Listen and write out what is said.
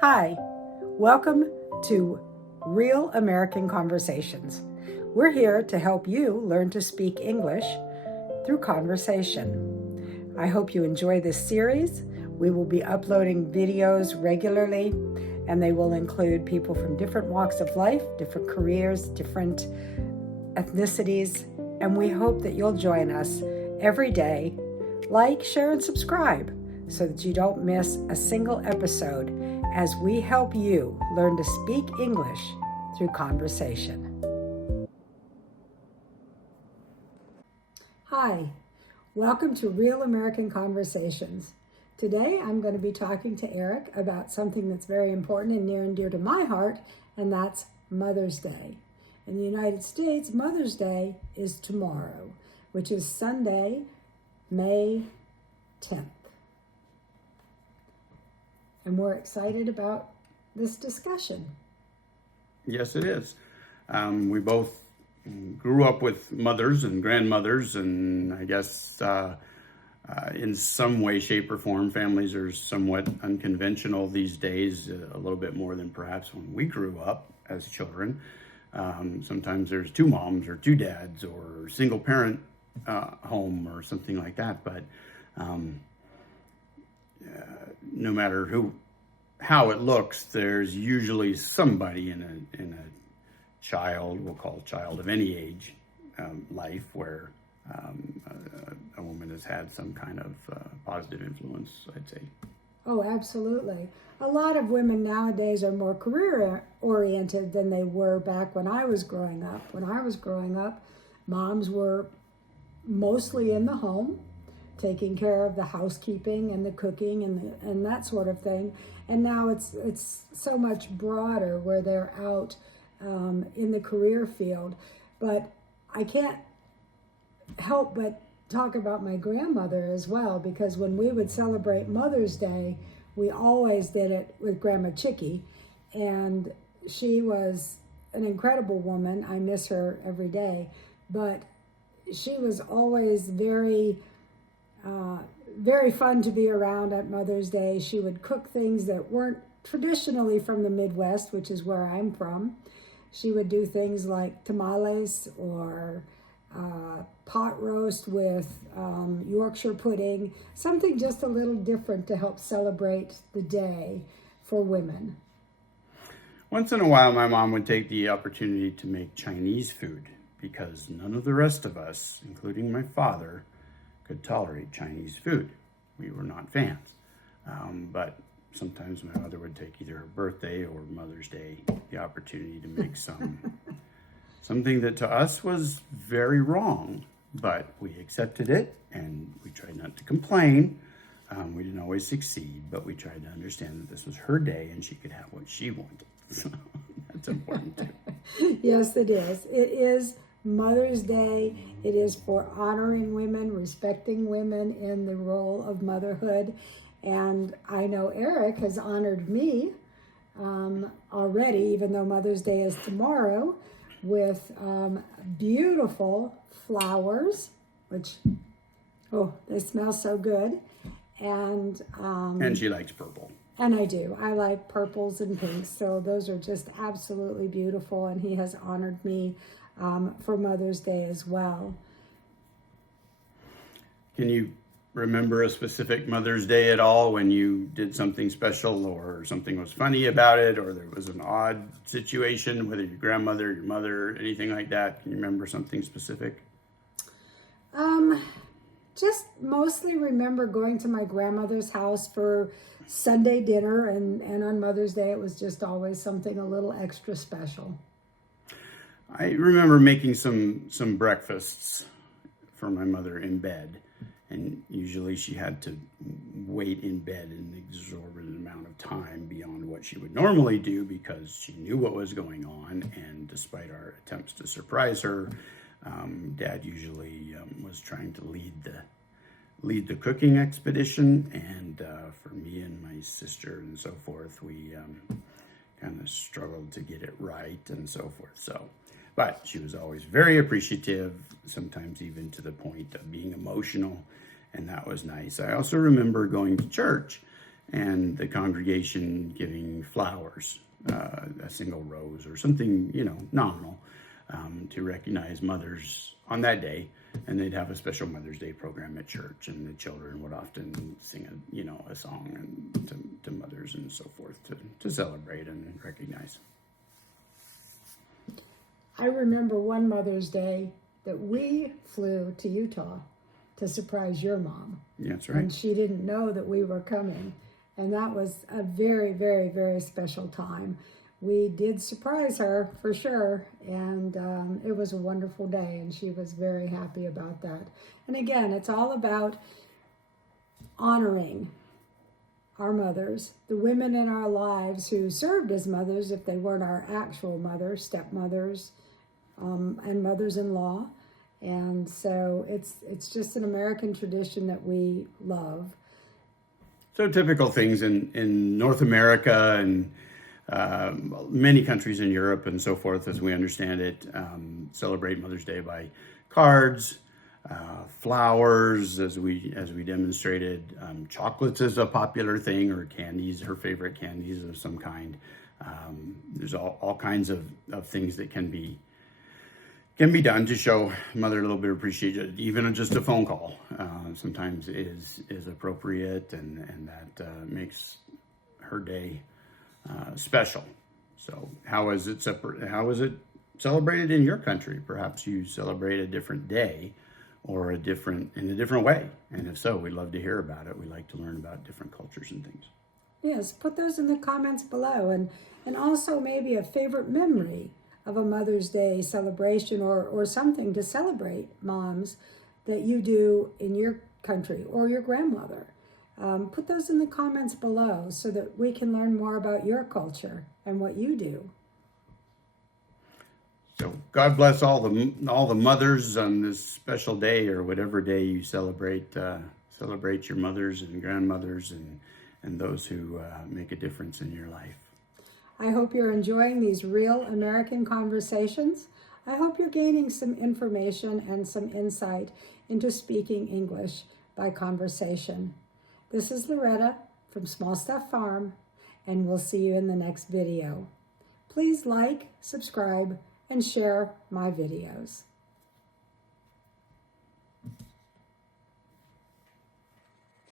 Hi, welcome to Real American Conversations. We're here to help you learn to speak English through conversation. I hope you enjoy this series. We will be uploading videos regularly, and they will include people from different walks of life, different careers, different ethnicities, and we hope that you'll join us every day. Like, share, and subscribe so that you don't miss a single episode as we help you learn to speak English through conversation. Hi, welcome to Real American Conversations. Today I'm going to be talking to Erik about something that's very important and near and dear to my heart, and that's Mother's Day. In the United States, Mother's Day is tomorrow, which is Sunday, May 10th. And we're excited about this discussion. Yes, it is. We both grew up with mothers and grandmothers, and I guess in some way, shape, or form, families are somewhat unconventional these days, a little bit more than perhaps when we grew up as children. Sometimes there's two moms or two dads or single parent home or something like that, but no matter how it looks, there's usually somebody in a child, we'll call child of any age, life where a woman has had some kind of positive influence, I'd say. Oh, absolutely. A lot of women nowadays are more career-oriented than they were back when I was growing up. When I was growing up, moms were mostly in the home, taking care of the housekeeping and the cooking and that sort of thing. And now it's so much broader where they're out in the career field. But I can't help but talk about my grandmother as well, because when we would celebrate Mother's Day, we always did it with Grandma Chickie. And she was an incredible woman. I miss her every day. But she was always very fun to be around at Mother's Day. She would cook things that weren't traditionally from the Midwest, which is where I'm from. She would do things like tamales or pot roast with Yorkshire pudding, something just a little different to help celebrate the day for women. Once in a while, my mom would take the opportunity to make Chinese food because none of the rest of us, including my father, could tolerate Chinese food. We were not fans. But sometimes my mother would take either her birthday or Mother's Day the opportunity to make something that to us was very wrong, but we accepted it and we tried not to complain. We didn't always succeed, but we tried to understand that this was her day and she could have what she wanted. So that's important too. Yes, it is. It is Mother's Day. It is for honoring women, respecting women in the role of motherhood. And I know Erik has honored me already, even though Mother's Day is tomorrow, with beautiful flowers, which, oh, they smell so good. And she likes purple. And I do. I like purples and pinks. So those are just absolutely beautiful. And he has honored me for Mother's Day as well. Can you remember a specific Mother's Day at all when you did something special or something was funny about it or there was an odd situation, whether your grandmother, your mother, anything like that? Can you remember something specific? Just mostly remember going to my grandmother's house for Sunday dinner, and on Mother's Day it was just always something a little extra special. I remember making some breakfasts for my mother in bed, and usually she had to wait in bed an exorbitant amount of time beyond what she would normally do because she knew what was going on, and despite our attempts to surprise her, Dad usually was trying to lead the cooking expedition, and for me and my sister and so forth, we kind of struggled to get it right and so forth. But she was always very appreciative, sometimes even to the point of being emotional, and that was nice. I also remember going to church and the congregation giving flowers, a single rose or something, nominal, to recognize mothers on that day. And they'd have a special Mother's Day program at church, and the children would often sing a song to mothers and so forth to celebrate and recognize. I remember one Mother's Day that we flew to Utah to surprise your mom. Yeah, that's right. And she didn't know that we were coming. And that was a very, very, very special time. We did surprise her for sure, and it was a wonderful day, and she was very happy about that. And again, it's all about honoring our mothers, the women in our lives who served as mothers if they weren't our actual mothers, stepmothers, and mothers-in-law. And so it's just an American tradition that we love. So typical things in North America and many countries in Europe and so forth, as we understand it, celebrate Mother's Day by cards, flowers, as we demonstrated. Chocolates is a popular thing, or candies, her favorite candies of some kind. There's all kinds of things that can be done to show mother a little bit of appreciation. Even just a phone call sometimes is appropriate, and that makes her day special. So how is it celebrated in your country? Perhaps you celebrate a different day or in a different way. And if so, we'd love to hear about it. We like to learn about different cultures and things. Yes, put those in the comments below, and also maybe a favorite memory of a Mother's Day celebration or something to celebrate moms that you do in your country or your grandmother. Put those in the comments below so that we can learn more about your culture and what you do. So God bless all the mothers on this special day, or whatever day you celebrate your mothers and grandmothers and those who make a difference in your life. I hope you're enjoying these real American conversations. I hope you're gaining some information and some insight into speaking English by conversation. This is Loretta from Small Stuff Farm, and we'll see you in the next video. Please like, subscribe, and share my videos.